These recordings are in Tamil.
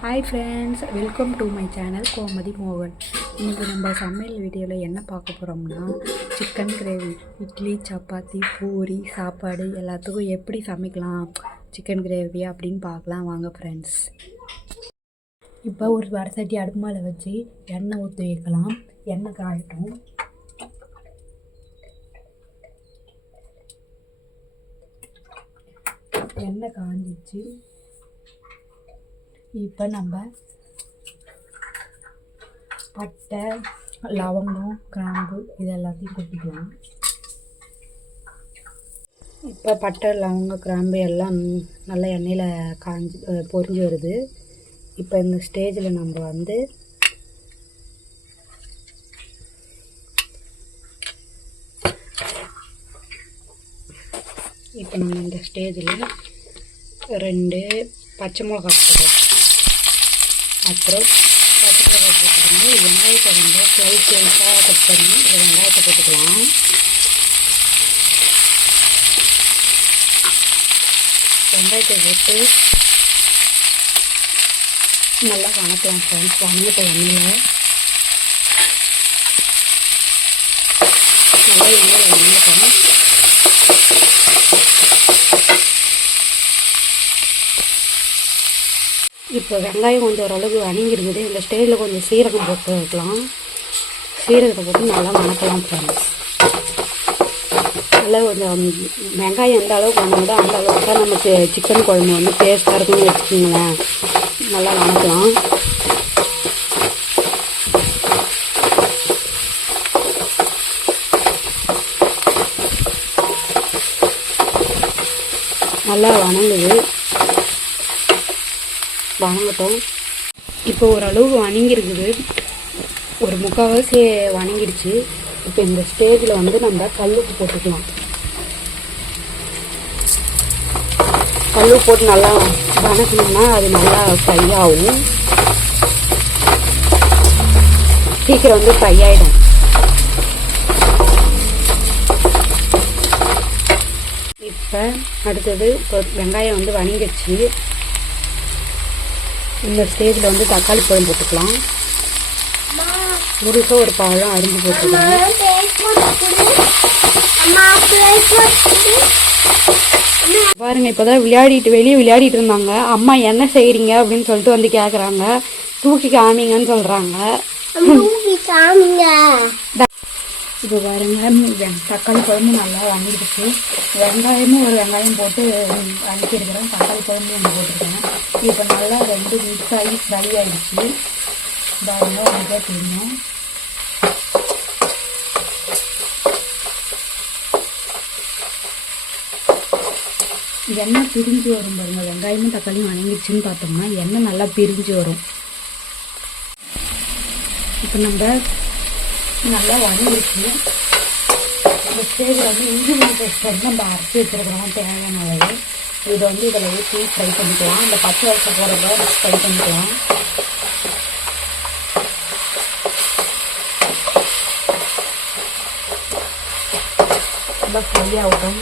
Hi friends, welcome to my channel Gomathi மோகன். இன்றைக்கி நம்ம சமையல் வீடியோவில் என்ன பார்க்க போகிறோம்னா, சிக்கன் கிரேவி. இட்லி, சப்பாத்தி, பூரி, சாப்பாடு எல்லாத்துக்கும் எப்படி சமைக்கலாம் சிக்கன் கிரேவி அப்படின்னு பார்க்கலாம் வாங்க ஃப்ரெண்ட்ஸ். இப்போ ஒரு வடசட்டி அடுப்பு மேலே வச்சு எண்ணெய் ஊற்றி வைக்கலாம். எண்ணெய் காயட்டும். எண்ணெய் காஞ்சிச்சு. இப்போ நம்ம பட்டை, லவங்கம், கிராம்பு இது எல்லாத்தையும் கொட்டிக்கலாம். இப்போ பட்டை, லவங்கம், கிராம்பு எல்லாம் நல்லா எண்ணெயில் பொரிஞ்சு வருது. இப்போ இந்த ஸ்டேஜில் நம்ம இந்த ஸ்டேஜில் 2 பச்சை மிளகா போடுறோம். அப்புறம் பச்சை மிளகா போட்டுக்கணும். வெங்காயத்தை ஸ்லைஸாக கட் பண்ணி வெங்காயத்தை போட்டுக்கலாம். வெங்காயத்தை போட்டு நல்லா வணக்கலாம் ஃப்ரெண்ட்ஸ். வணங்கிட்ட எண்ணெயில் நல்லா வணங்கட்டும். இப்போ வெங்காயம் கொஞ்சம் ஓரளவுக்கு வணங்கிருக்குது. இந்த ஸ்டேஜில் கொஞ்சம் சீரகம் போட்டு வைக்கலாம். சீரகத்தை போட்டு நல்லா வணக்கலாம் ஃப்ரெண்ட்ஸ். நல்லா கொஞ்சம் வெங்காயம் எந்த அளவுக்கு வணங்குதோ அந்த அளவுக்கு தான் நமக்கு சிக்கன் குழம்பு டேஸ்ட்டாக இருக்குன்னு வச்சுக்கோங்களேன். நல்லா வணக்கலாம். நல்லா வணங்கட்டும். இப்போ ஓரளவுக்கு வணங்கிருக்குது. ஒரு முக்கால்வாசி வணங்கிடுச்சு. இப்போ இந்த ஸ்டேஜில் நம்ம கல்லுப்பு போட்டுக்கலாம். கல்லுப்பு போட்டு நல்லா வணக்கணும்னா அது நல்லா ஃப்ரை ஆகும். சீக்கிரம் ஃப்ரை ஆகிடும். இப்போ அடுத்தது இப்போ வெங்காயம் வணங்கிடுச்சு. இந்த ஸ்டேஜில் தக்காளி பழம் போட்டுக்கலாம். முழுசாக ஒரு பழம் அரிஞ்சு போட்டுக்கலாம். பாருங்க, இப்போதான் வெளியே விளையாடிட்டு இருந்தாங்க. அம்மா என்ன செய்கிறீங்க அப்படின்னு சொல்லிட்டு கேட்குறாங்க. தூக்கி காமிங்கன்னு சொல்கிறாங்க. இப்போ பாருங்க, தக்காளி குழம்பு நல்லா வணங்கிடுச்சு. வெங்காயமும் ஒரு வெங்காயம் போட்டு வணக்கிருக்கிறேன். தக்காளி குழம்பு ஒன்று போட்டிருக்கேன். இப்போ நல்லா 2 மிக்ஸ் ஆகி ஃப்ரை ஆகிடுச்சு. பாருங்க, உங்களுக்கே தெரியும். எண்ணெய் பிரிஞ்சு வரும் பாருங்க. வெங்காயமும் தக்காளியும் வணங்கிடுச்சுன்னு பார்த்தோம்னா எண்ணெய் நல்லா பிரிஞ்சு வரும். இப்போ நம்ம நல்லா வணங்கிடுச்சு. இந்த ஸ்டேஜில் இஞ்சி பூண்டு பேஸ்ட் நம்ம அரைச்சி வச்சுருக்கிறோம் தேவையான அளவு. இதை இதில் ஊற்றி ஃப்ரை பண்ணிக்கலாம். இந்த பச்சை வச்ச போகிறத ஃப்ரை பண்ணிக்கலாம். நல்லா ஃப்ரை ஆகட்டும்.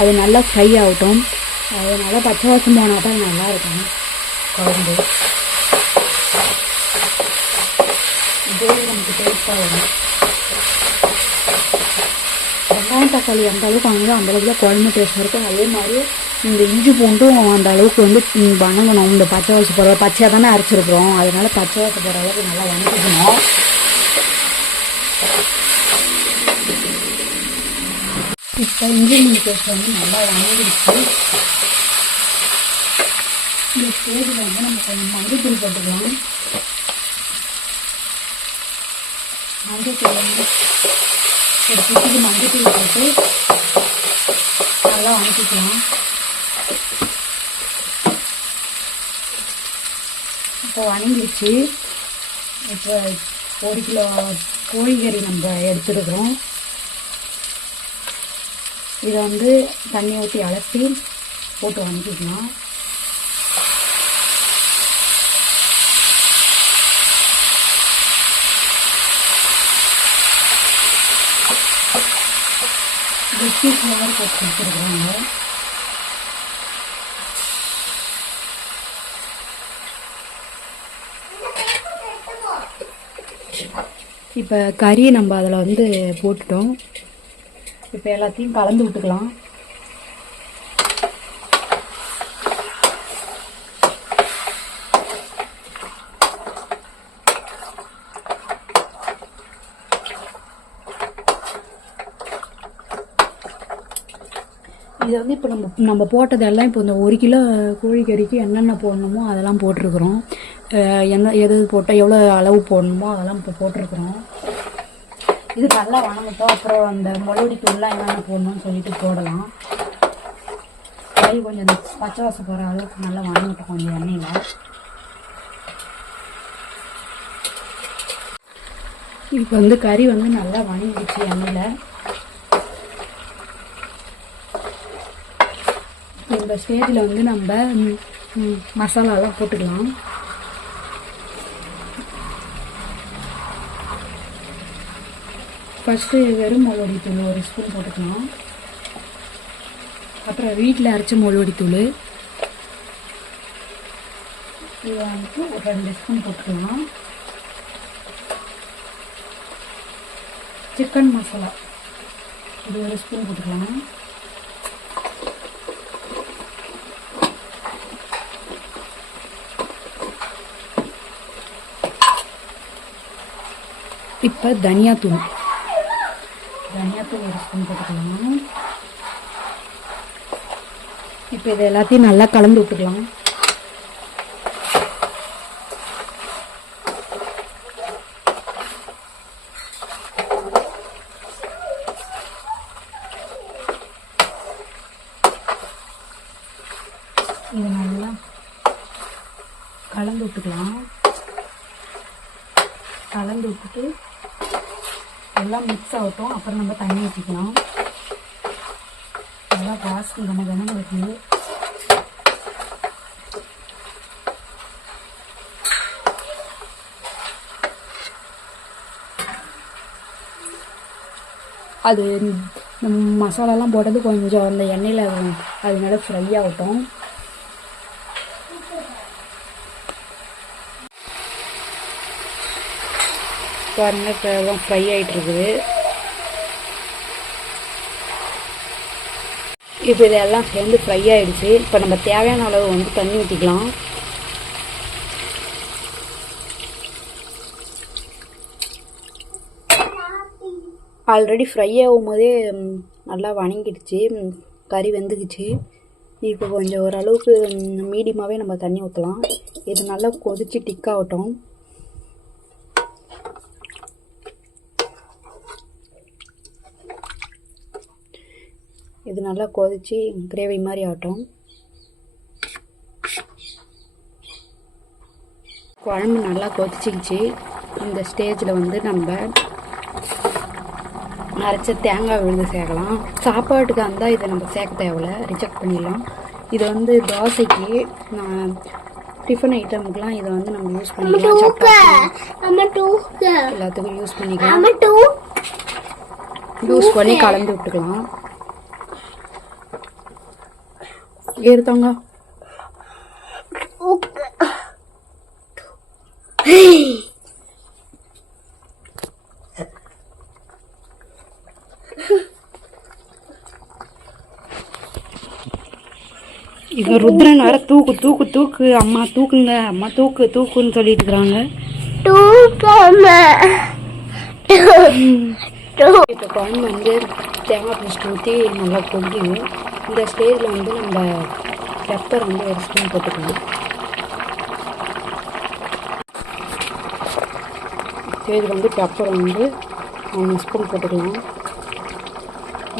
அது நல்லா ஃப்ரை ஆகட்டும். அது நல்லா பச்சை வாசம் போனால் தான் நல்லாயிருக்கும் குழம்பு. இதே நமக்கு டேஸ்ட்டாக வரும். வெங்காயம் தக்காளி எந்த அளவுக்கு வாங்குதோ அந்தளவுக்கு தான் குழம்பு டேஸ்ட்டாக இருக்கும். அதே மாதிரி இந்த இஞ்சி பூண்டும் அந்த அளவுக்கு வணங்கணும். இந்த பச்சை வாசம் போகிற பச்சையாக தானே அரைச்சிருக்கிறோம். அதனால பச்சை வாசம் போகிற அளவுக்கு நல்லா வணங்கிக்கணும். இப்போ இஞ்சி பூண்டு பேஸ்ட் நல்லா வணங்கிடுச்சு. இந்த ஸ்டேஜில் நம்ம கொஞ்சம் மஞ்சள் போட்டுக்கலாம். மஞ்சள் ஒரு பிடிக்கு மஞ்சள் போட்டு நல்லா வணக்கிக்கலாம். இப்போ வணங்கிடுச்சு. இப்போ 1 கிலோ கோழிக்கறி நம்ம எடுத்துருக்குறோம். இதை தண்ணி ஊற்றி அலசி போட்டு வணக்கிக்கலாம். பிஸ்கெட் ஃப்ளேவர் போட்டு கொடுத்துருக்குறாங்க. இப்போ கறியை நம்ம அதில் வந்து போட்டுட்டோம். இப்போ எல்லாத்தையும் கலந்து விட்டுக்கலாம். இதை வந்து இப்போ நம்ம போட்டதெல்லாம் இப்போ இந்த 1 கிலோ கோழிக்கறிக்கு என்னென்ன போடணுமோ அதெல்லாம் போட்டிருக்குறோம். எது போட்டால் எவ்வளோ அளவு போடணுமோ அதெல்லாம் இப்போ போட்டிருக்குறோம். இது நல்லா வணங்கட்டும். அப்புறம் அந்த மிளகுடி தூள்லாம் என்னென்ன போடணும்னு சொல்லிட்டு போடலாம். கறி கொஞ்சம் பச்சை வாசம் போகிற அளவுக்கு நல்லா வணங்கட்டும் கொஞ்சம் எண்ணெயில். இப்போ வந்து கறி வந்து நல்லா வணங்கிடுச்சு எண்ணெயில். இந்த ஸ்டேஜில் வந்து நம்ம மசாலாலாம் போட்டுக்கலாம். ஃபஸ்ட்டு வெறும் மிளகுடி தூள் 1 ஸ்பூன் போட்டுக்கலாம். அப்புறம் வீட்டில் அரைச்ச மிளகுடி தூள் இதை வந்து ஒரு 2 ஸ்பூன் போட்டுக்கலாம். சிக்கன் மசாலா இது 1 ஸ்பூன் போட்டுக்கலாம். இப்போ தனியாத்தூள் 1 ஸ்பூன் போட்டுக்கலாம். இப்போ இது எல்லாத்தையும் நல்லா கலந்து விட்டுக்கலாம். இது நல்லா கலந்து விட்டுக்கலாம். கலந்து விட்டுட்டு எல்லாம் மிக்ஸ் ஆகட்டும். அப்புறம் நம்ம தண்ணி ஊற்றிக்கலாம். நல்லா வாசம் கனகனன்னு வருது. அது மசாலாலாம் போட்டது கொஞ்சம் அந்த எண்ணெயில் அது நல்லா ஃப்ரை ஆகட்டும். பாருங்க, இப்போ எல்லாம் ஃப்ரை ஆகிட்டு இருக்குது. இப்போ இதெல்லாம் சேர்ந்து ஃப்ரை ஆகிடுச்சு. இப்போ நம்ம தேவையான அளவு வந்து தண்ணி ஊற்றிக்கலாம். ஆல்ரெடி ஃப்ரை ஆகும் போதே நல்லா வணங்கிடுச்சு, கறி வெந்துக்குச்சு. இப்போ கொஞ்சம் ஓரளவுக்கு மீடியமாகவே நம்ம தண்ணி ஊற்றலாம். இது நல்லா கொதித்து டிக்காகட்டும். இது நல்லா கொதித்து கிரேவி மாதிரி ஆகட்டும். குழம்பு நல்லா கொதிச்சிக்கிச்சு. இந்த ஸ்டேஜில் வந்து நம்ம அரைச்ச தேங்காய் விழுந்து சேர்க்கலாம். சாப்பாட்டுக்கு இருந்தால் இதை நம்ம சேர்க்க தேவையில்ல, ரிஜெக்ட் பண்ணிடலாம். இது வந்து தோசைக்கு, டிஃபன் ஐட்டமுக்கெலாம் இதை வந்து நம்ம யூஸ் பண்ணிக்கலாம். சப்பாத்தி எல்லாத்துக்கும் யூஸ் பண்ணிக்கலாம். யூஸ் பண்ணி கலந்து விட்டுக்கலாம். எடுத்தாங்க. இவங்க ருத்ரன் வேற தூக்கு தூக்கு தூக்கு, அம்மா தூக்குங்க, அம்மா தூக்கு தூக்குன்னு சொல்லிட்டு இருக்கிறாங்க. இப்போ குழம்பு வந்து தேங்காய் பேஸ்ட் ஊற்றி நல்லா கொதிக்குது. இந்த ஸ்டேஜில் வந்து நம்ம பெப்பர் வந்து 1 ஸ்பூன் போட்டுக்கலாம். ஸ்டேஜில் வந்து பெப்பர் வந்து 1 ஸ்பூன் போட்டுக்கலாம்.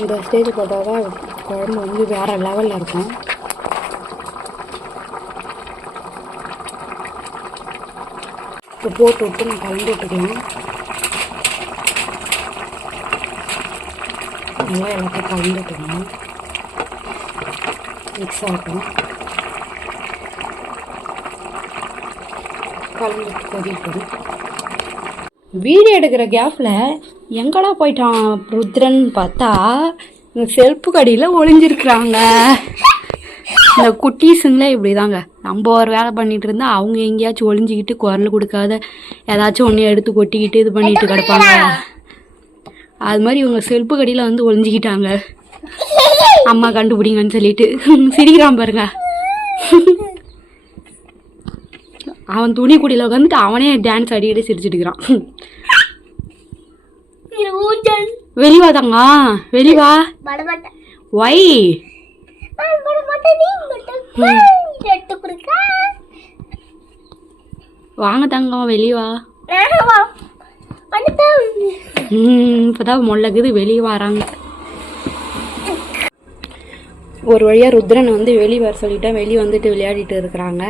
இந்த ஸ்டேஜ் போட்டால் தான் குழம்பு வந்து வேறு லெவலில் இருக்கும். இப்போ போட்டு விட்டு நம்ம கலந்து விட்டுக்கலாம். நல்லா எல்லாத்தையும் கலந்து விட்டுக்கலாம். மிக்ஸ் ஆகட்டும். கலந்து கொதிக்கட்டும். வீடியோ எடுக்கிற கேப்பில் எங்கடா போயிட்டான் ருத்ரன் பார்த்தா இந்த செல்ஃபு கடியில் ஒளிஞ்சிருக்கிறாங்க. இந்த குட்டீஸுங்களே இப்படி தாங்க. நம்ம ஒரு வேலை பண்ணிகிட்டு இருந்தால் அவங்க எங்கேயாச்சும் ஒளிஞ்சிக்கிட்டு குரல் கொடுக்காத ஏதாச்சும் ஒன்று எடுத்து கொட்டிக்கிட்டு இது பண்ணிட்டு கிடப்பாங்க. அது மாதிரி இவங்க செல்ஃபு கடியில் வந்து ஒளிஞ்சிக்கிட்டாங்க. அம்மா கண்டுபிடிங்கன்னு சொல்லிட்டு சிரிக்கிறான் பாருங்க. அவன் துணி குடியில் உட்காந்துட்டு அவனே டான்ஸ் ஆடிக்கிட்டு சிரிச்சுட்டுக்கிறான். வெளிவா தாங்க, வெளிவா. ஒய் வாங்க தங்கம், வெளிவா. இப்போதான் முள்ளக்குது, வெளியே வராங்க. ஒரு வழியாக ருத்ரனை வந்து வெளியே வர சொல்லிட்டேன். வெளியே வந்துட்டு விளையாடிட்டு இருக்கிறாங்க.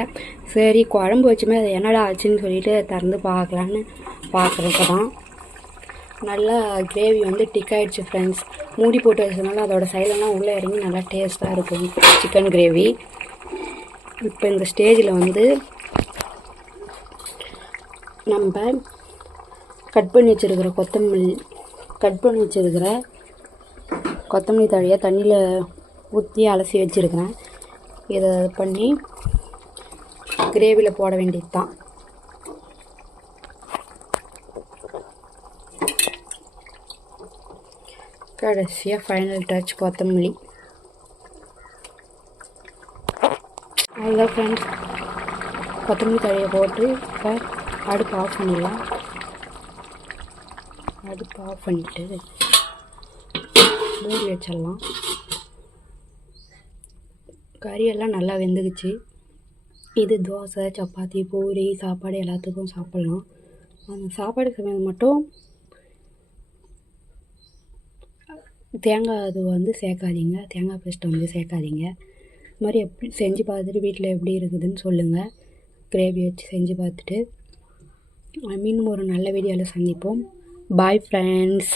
சரி குழம்பு வச்சுமே அது என்னடா ஆச்சுன்னு சொல்லிட்டு திறந்து பார்க்கலான்னு பார்க்குறப்ப தான் நல்லா கிரேவி வந்து டிக் ஆகிடுச்சு ஃப்ரெண்ட்ஸ். மூடி போட்டு வச்சதுனால அதோட சைடெல்லாம் உள்ளே இறங்கி நல்லா டேஸ்ட்டாக இருக்கும் சிக்கன் கிரேவி. இப்போ இந்த ஸ்டேஜில் வந்து நம்ம கட் பண்ணி வச்சுருக்கிற கொத்தமல்லி தழையை தண்ணியில் ஊற்றி அலசி வச்சுருக்கிறேன். இதை பண்ணி கிரேவியில் போட வேண்டியது தான். கடைசியாக ஃபைனல் டச் கொத்தமல்லி. அவ்வளோதான் ஃப்ரெண்ட்ஸ், கொத்தமல்லி தழையை போட்டு இப்போ அடுப்பு ஆஃப் பண்ணிடலாம். அடுப்பு ஆஃப் பண்ணிவிட்டு மூடி வச்சிடலாம். கறியெல்லாம் நல்லா வெந்துக்குச்சு. இது தோசை, சப்பாத்தி, பூரி, சாப்பாடு எல்லாத்துக்கும் சாப்பிட்லாம். அந்த சாப்பாடு சமையல் மட்டும் தேங்காய் அது வந்து சேர்க்காதீங்க, தேங்காய் பேஸ்ட்டை வந்து சேர்க்காதீங்க. இது மாதிரி எப்படி செஞ்சு பார்த்துட்டு வீட்டில் எப்படி இருக்குதுன்னு சொல்லுங்கள். கிரேவி வச்சு செஞ்சு பார்த்துட்டு மீண்டும் ஒரு நல்ல வீடியோவில் சந்திப்போம். Bye friends.